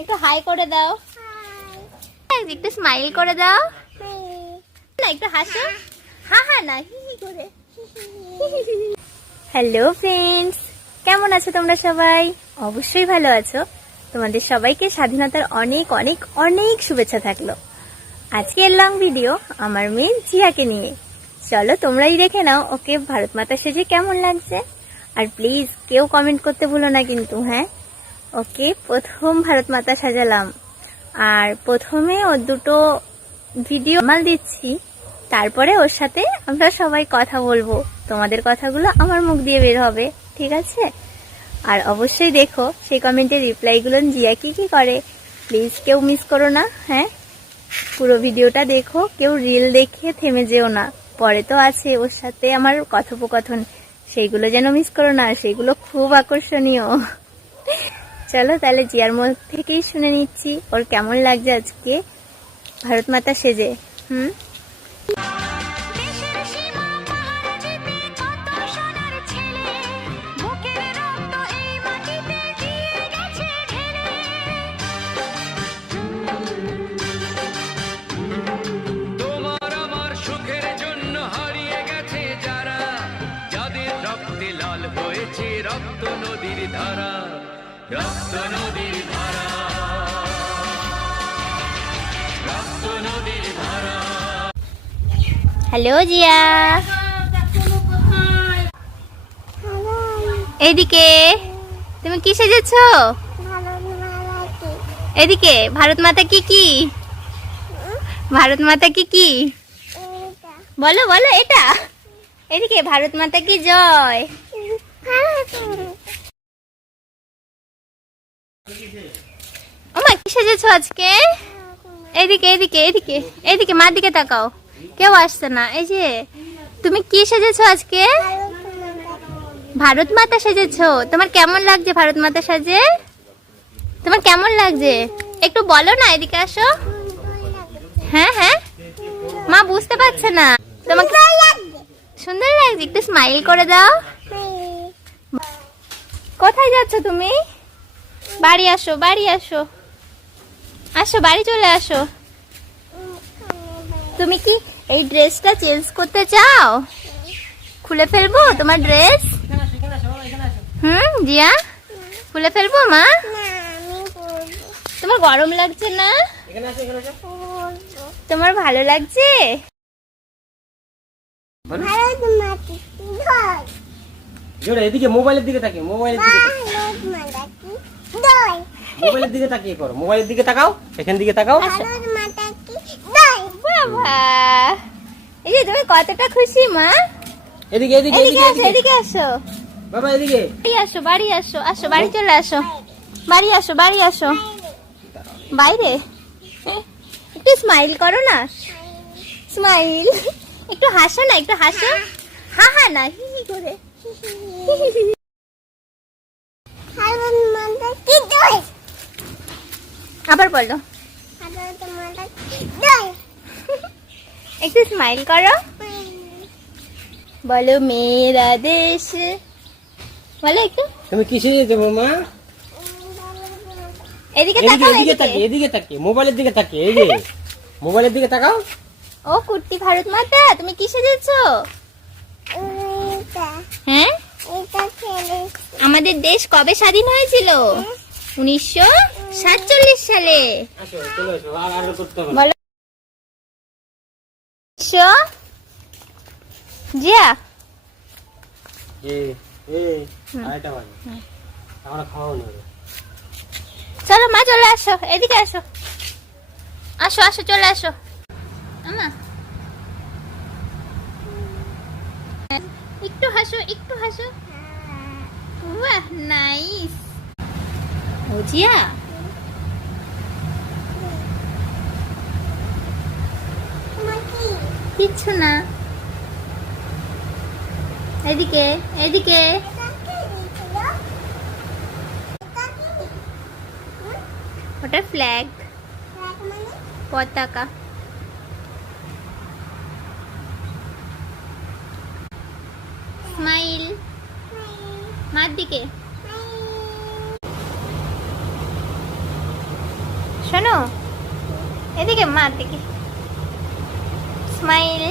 একটু হাই করে দাও, একটু স্মাইল করে দাও না, একটু হাসো, হা হা না হি হি করে। হ্যালো ফ্রেন্ডস, কেমন আছো তোমরা সবাই? অবশ্যই ভালো আছো। তোমাদের সবাইকে স্বাধীনতার অনেক অনেক অনেক শুভেচ্ছা থাকলো। আজকের লং ভিডিও আমার মেয়ে জিয়াকে নিয়ে। চলো তোমরাই দেখে নাও ওকে ভারত মাতা সেজে কেমন লাগছে। আর প্লিজ কেউ কমেন্ট করতে ভুলো না কিন্তু, হ্যাঁ। ওকে প্রথম ভারত মাতা সাজালাম, আর প্রথমে ওর দুটো ভিডিও মাল দিচ্ছি, তারপরে ওর সাথে আমরা সবাই কথা বলবো। তোমাদের কথাগুলো আমার মুখ দিয়ে বের হবে, ঠিক আছে? আর অবশ্যই দেখো সেই কমেন্টের রিপ্লাইগুলো জিয়া কি কি করে। প্লিজ কেউ মিস করো না, হ্যাঁ। পুরো ভিডিওটা দেখো, কেউ রিল দেখে থেমে যেও না। পরে তো আছে ওর সাথে আমার কথোপকথন, সেইগুলো যেন মিস করো না, সেইগুলো খুব আকর্ষণীয়। চলো তাহলে জিয়ার মুখ থেকেই শুনে নিচ্ছি ওর কেমন লাগছে আজকে ভারত মাতা সেজে। রক্ত নদীর ধারা, রক্ত নদীর ধারা, রক্ত নদীর ধারা। হ্যালো জিয়া, এইদিকে তুমি কি সেজেছ? এদিকে ভারত মাতা কি কি, ভারত মাতা কি কি বলো বলো। এটা এদিকে ভারত মাতা কি জয়। ওমা কি সেজেছো আজকে? এদিকে এদিকে এদিকে এদিকে মার দিকে তাকাও, কেউ আসছে না। এই যে তুমি কি সেজেছো আজকে? ভারত মাতা সেজেছো। তোমার কেমন লাগছে ভারত মাতা সাজে? তোমার কেমন লাগছে একটু বলো না, এদিকে আসো। হ্যাঁ হ্যাঁ, মা বুঝতে পারছে না। তোমাকে সুন্দর লাগছে, একটু স্মাইল করে দাও। কোথায় যাচ্ছ তুমি? বাড়ি আসো, বাড়ি আসো, আসো বাড়ি চলে আসো। তুমি কি এই ড্রেসটা চেঞ্জ করতে চাও? খুলে ফেলবো তোমার ড্রেস? জিয়া খুলে ফেলবো মা? তোমার গরম লাগছে না? তোমার ভালো লাগছে? এদিকে মোবাইলের দিকে তাকিয়ে, মোবাইলের দিকে মোবাইলের দিকে তাকিয়ে করো, মোবাইলের দিকে তাকাও, এখান দিকে তাকাও। বাবা, এই যে তুমি কতটা খুশি মা। এদিকে এদিকে এদিকে আসো, এদিকে আসো বাবা, এদিকে বাড়ি আসো, বাড়ি আসো, আসো বাড়ি চলে আসো, বাড়ি আসো, বাড়ি আসো। বাইরে একটু স্মাইল করো না, স্মাইল। একটু হাসো না, একটু হাসো, হা হা না হি হি করে। আবার বলো, একটু স্মাইল করো, বলো মেরা দেশ, বলো একটু। তুমি কি সেজেছো মামা? এদিকে এদিকে তাকাও, এদিকে এদিকে তাকিয়ে, এদিকে তাকিয়ে, মোবাইলের দিকে তাকিয়ে, এই যে মোবাইলের দিকে তাকাও। ও কুর্তি ভারত মাতা, তুমি কি সেজেছো? হ্যাঁ, আমাদের দেশ কবে স্বাধীন হয়েছিল? 1947 সালে। আসো চলে আসো, আর করতে হবে। বলো জিয়া। আরেকটা বাজে, আমরা খাওয়াও না। চলো মা চলে আসো, এদিকে আসো, আসো আসো চলে আসো। আমা একটু হাসো, একটু হাসো। বাহ নাইস। ও জিয়া, কিচ্ছু না। এদিকে এদিকে, ওটা ফ্ল্যাগ, পতাকা। স্মাইল মার দিকে। শোনো, এদিকে মা, দিকে স্মাইল।